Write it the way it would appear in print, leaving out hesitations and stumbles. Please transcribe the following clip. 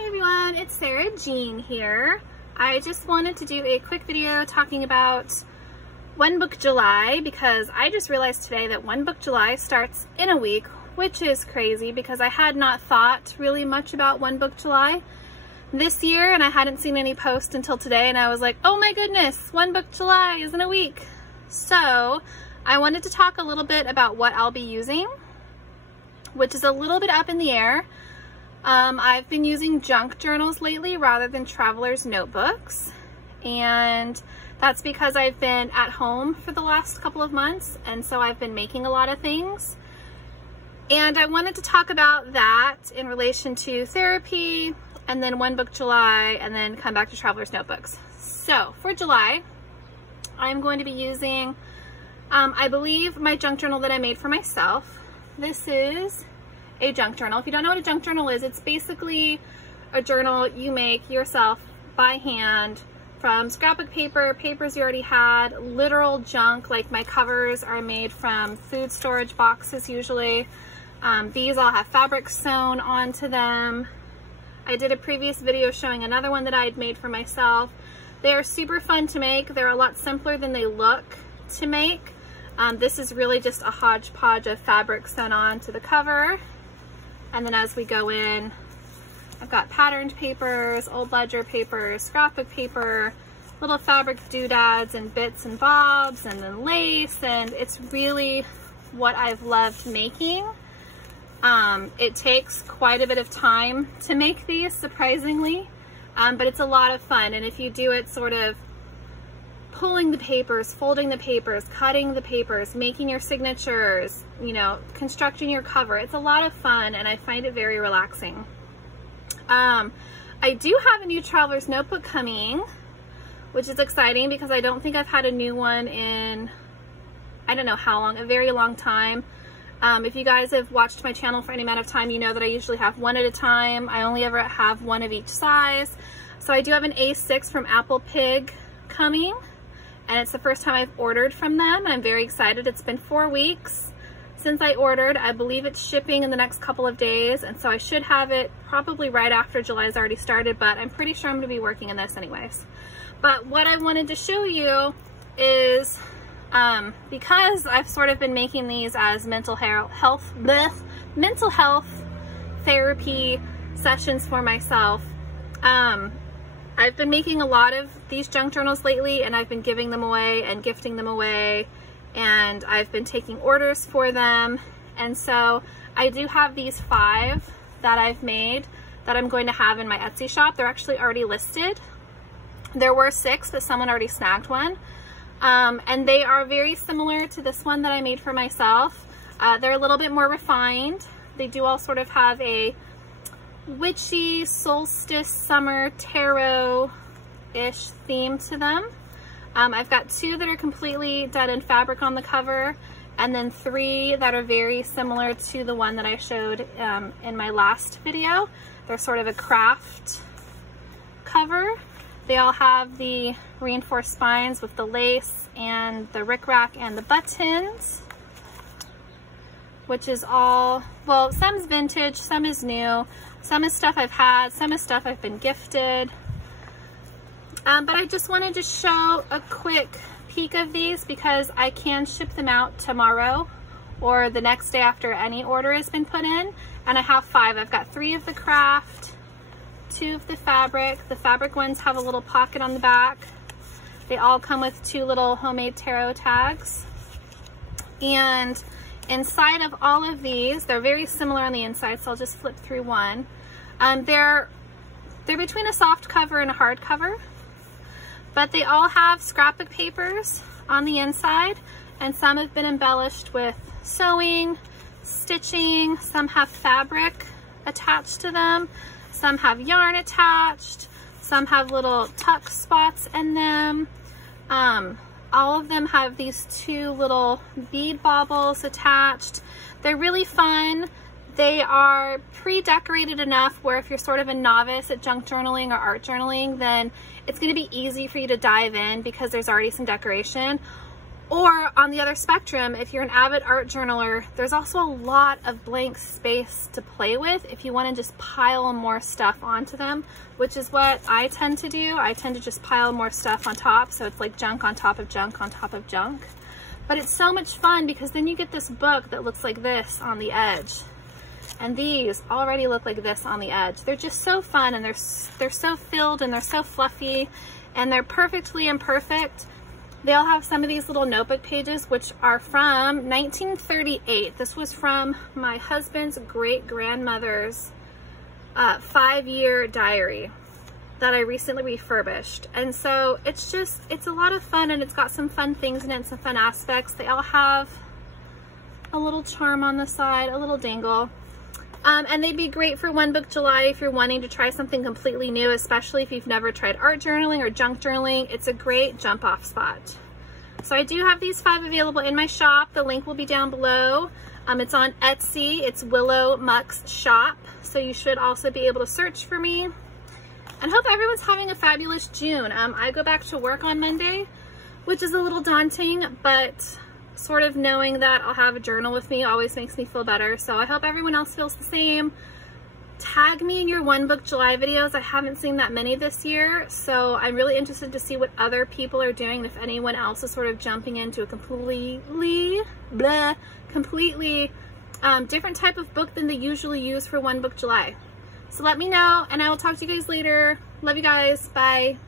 Hey everyone, it's Sarah Jean here. I just wanted to do a quick video talking about One Book July because I just realized today that One Book July starts in a week, which is crazy because I had not thought really much about One Book July this year and I hadn't seen any posts until today, and I was like, oh my goodness, One Book July is in a week. So I wanted to talk a little bit about what I'll be using, which is a little bit up in the air. I've been using junk journals lately rather than traveler's notebooks, and that's because I've been at home for the last couple of months, and so I've been making a lot of things. And I wanted to talk about that in relation to therapy, and then One Book July, and then come back to traveler's notebooks. So for July, I'm going to be using, I believe, my junk journal that I made for myself. This is a junk journal. If you don't know what a junk journal is, it's basically a journal you make yourself by hand from scrapbook paper, papers you already had, literal junk, like my covers are made from food storage boxes usually. These all have fabric sewn onto them. I did a previous video showing another one that I had made for myself. They are super fun to make. They're a lot simpler than they look to make. This is really just a hodgepodge of fabric sewn onto the cover. And then as we go in, I've got patterned papers, old ledger papers, scrapbook paper, little fabric doodads and bits and bobs, and then lace, and it's really what I've loved making. It takes quite a bit of time to make these, surprisingly, but it's a lot of fun. And if you do it sort of pulling the papers, folding the papers, cutting the papers, making your signatures, you know, constructing your cover, it's a lot of fun and I find it very relaxing. I do have a new traveler's notebook coming, which is exciting because I don't think I've had a new one in, I don't know how long, a very long time. If you guys have watched my channel for any amount of time, you know that I usually have one at a time. I only ever have one of each size. So I do have an A6 from Apple Pig coming, and it's the first time I've ordered from them, and I'm very excited. It's been 4 weeks since I ordered. I believe it's shipping in the next couple of days, and so I should have it probably right after July's already started, but I'm pretty sure I'm going to be working in this anyways. But what I wanted to show you is, because I've sort of been making these as mental health therapy sessions for myself, I've been making a lot of these junk journals lately, and I've been giving them away and gifting them away, and I've been taking orders for them. And so I do have these 5 that I've made that I'm going to have in my Etsy shop. They're actually already listed. There were 6, but someone already snagged one. And they are very similar to this one that I made for myself. They're a little bit more refined. They do all sort of have a witchy, solstice, summer, tarot-ish theme to them. I've got 2 that are completely done in fabric on the cover, and then 3 that are very similar to the one that I showed in my last video. They're sort of a craft cover. They all have the reinforced spines with the lace and the rickrack and the buttons, which is all, well, some's vintage, some is new, some is stuff I've had, some is stuff I've been gifted. But I just wanted to show a quick peek of these because I can ship them out tomorrow or the next day after any order has been put in. And I have 5. I've got 3 of the craft, 2 of the fabric. The fabric ones have a little pocket on the back. They all come with 2 little homemade tarot tags. And inside of all of these, they're very similar on the inside, so I'll just flip through one. They're between a soft cover and a hard cover, but they all have scrapbook papers on the inside, and some have been embellished with sewing, stitching, some have fabric attached to them, some have yarn attached, some have little tuck spots in them. All of them have these 2 little bead baubles attached. They're really fun. They are pre-decorated enough where if you're sort of a novice at junk journaling or art journaling, then it's going to be easy for you to dive in because there's already some decoration. Or on the other spectrum, if you're an avid art journaler, there's also a lot of blank space to play with if you want to just pile more stuff onto them, which is what I tend to do. I tend to just pile more stuff on top, so it's like junk on top of junk on top of junk. But it's so much fun because then you get this book that looks like this on the edge. And these already look like this on the edge. They're just so fun, and they're so filled, and they're so fluffy, and they're perfectly imperfect. They all have some of these little notebook pages, which are from 1938. This was from my husband's great-grandmother's 5-year diary that I recently refurbished. And so it's a lot of fun, and it's got some fun things in it, some fun aspects. They all have a little charm on the side, a little dangle. And they'd be great for One Book July if you're wanting to try something completely new, especially if you've never tried art journaling or junk journaling. It's a great jump off spot. So I do have these 5 available in my shop. The link will be down below. It's on Etsy. It's Willow Muck's Shop. So you should also be able to search for me. And hope everyone's having a fabulous June. I go back to work on Monday, which is a little daunting, but sort of knowing that I'll have a journal with me always makes me feel better. So I hope everyone else feels the same. Tag me in your One Book July videos. I haven't seen that many this year, so I'm really interested to see what other people are doing, if anyone else is sort of jumping into a completely different type of book than they usually use for One Book July. So let me know, and I will talk to you guys later. Love you guys. Bye.